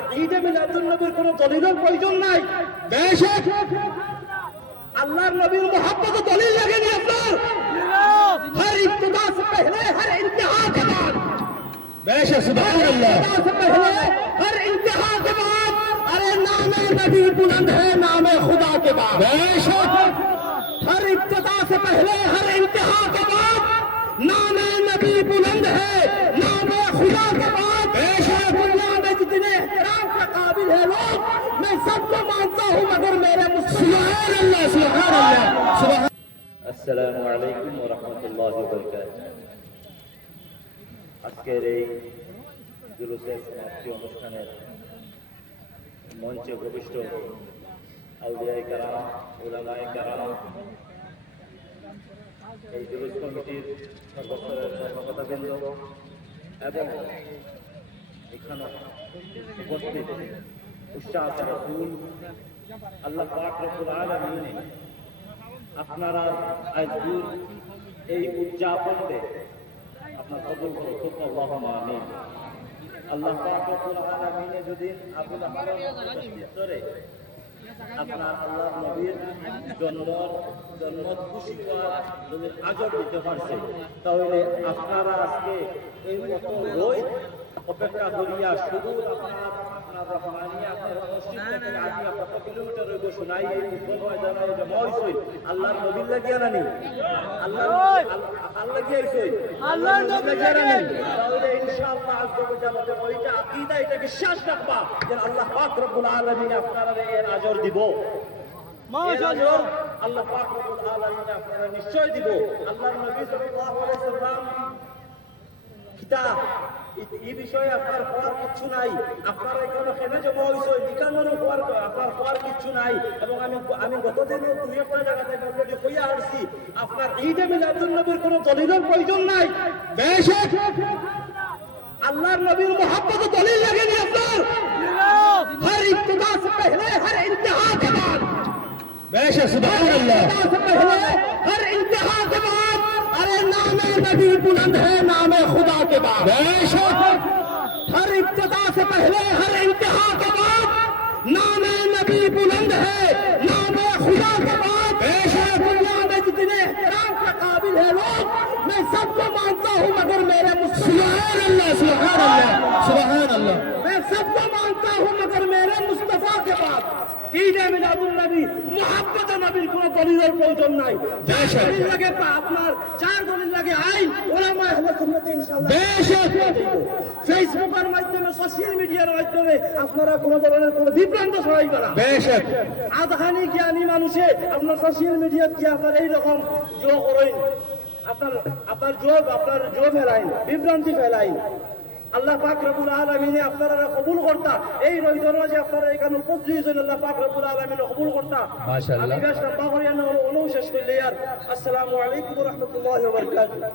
আপনার ঈদে মিলাদুন নবীর কোনো দলিলের প্রয়োজন নাই। বেশক আল্লাহর নবীর मोहब्बत दलील लगेगी আপনার हर इब्तिदा से पहले हर इंतहा के बाद। बेशक सुभान अल्लाह से पहले हर इंतहा के बाद अरे नामे नबी बुलंद है नामे खुदा के बाद। बेशक हर इब्तिदा से पहले हर इंतहा के बाद नामे नबी बुलंद है नामे खुदा के बाद। बेशक दुनिया में जितने एहतराम के काबिल है लोग मैं सबको मानता हूँ मगर मेरे सुभान अल्लाह सुभान अल्लाह सुभान। আসসালামু আলাইকুম ওয়া রাহমাতুল্লাহি ওয়া বারাকাতুহু। আজকের এই জুলুসের সমাপ্তি অনুষ্ঠানের মঞ্চে উপবিষ্ট আউলিয়ায়ে কেরাম, উলামায়ে কেরাম, এই জুলুস কমিটির সর্বস্তরের কর্মকর্তাবৃন্দ এবং এখানে উপস্থিত উস্তাদ রাসূল আল্লাহ পাক রব্বুল আলামিন আপনারা আজকের এই উদযাপনকে আপনার কবুল করুন আল্লাহুম্মা আমিন। আল্লাহ পাক রব্বুল আলামিন যদি আপনার ভিতরে আপনার আল্লাহর নবীর জন্ম খুশি হওয়ার যদি আজর দিতে পারছে তাহলে আপনারা আজকে এই কত রোজ অপেক্ষা করিয়া শুধু আপনার রহমানিয়া আপনার মসজিদ থেকে আগে কত কিলোমিটার রইব শোনাই এই ফুটবল ময়দানে জমা হইছই আল্লাহর নবীর লাগিয়া নানি আল্লাহ গিয়াইছই আল্লাহর নবীর লাগিয়া নানি তাহলে ইনশাআল্লাহ আজকে জানাতে ওইটা আকীদা এটা বিশ্বাস রাখবা যে আল্লাহ পাক রব্বুল আলামিন আপনারা এর আজর দিব। মাশাআল্লাহ আল্লাহ পাক রব্বুল আলামিন আপনারা নিশ্চয় দিব। আল্লাহর নবী সাল্লাল্লাহু আলাইহি সাল্লাম কিতাব এই বিষয়ে আপনার হওয়ার কিছু নাই। আপনারা এখানে কেন জমা হয়েছে বিকানোর হওয়ার আপনার হওয়ার কিছু নাই। এবং আমি গতদিনও দুই একটা জায়গাতে অলরেডি হইয়া আসছি আপনার ঈদে মিলাদুন নবীর কোনো দলিলের প্রয়োজন নাই। বেশক আল্লাহর নবীর मोहब्बत दलील लगेगी আপনার हर इब्तिदा से पहले हर इंतहा के बाद। बेशक सुभान अल्लाह से पहले हर इंतहा के बाद अरे नामे नबी बुलंद है नामे खुदा के बाद। बेशक हर इब्तिदा से पहले हर इंतहा के बाद नामे नबी बुलंद है नामे खुदा के बाद। बेशक दुनिया में जितने एहतराम के काबिल है लोग मैं सबको मानता हूँ मगर मेरे सुभान अल्लाह सुभान अल्लाह सुभान अल्लाह मैं सबको मानता हूँ मगर मेरे मुस्तफा के बाद ঈদে মিলাদুন নবী মুহাব্বত নবীর কোনো দলিলের প্রয়োজন নাই। দলিল লাগে আপনার চার দলিল লাগে আইন উলামা আহলে সুন্নাত ইনশাআল্লাহ। বেশক ফেসবুকের মাধ্যমে সোশ্যাল মিডিয়ার মাধ্যমে আপনারা কোনো ধরনের কোনো বিভ্রান্ত ছড়াইবেন না। বেশক আধখানি জ্ঞানী মানুষে আপনার সোশ্যাল মিডিয়া কি আপনার এই রকম জো করেন আপনার জো ফেলাইন বিভ্রান্তি ফেলাইন। আল্লাহ পাক রব্বুল আলামিন আপনারা কবুল করতা এই রমজান মাসে আপনারা এখানে উপস্থিত হয়েছেন আল্লাহ পাক রব্বুল আলামিন কবুল করতা মাশাআল্লাহ। আমি বেশ লম্বা করিয়া অনু শেষ করলে আর আসসালামু আলাইকুম ওয়া রাহমাতুল্লাহি ওয়া বারাকাতুহু।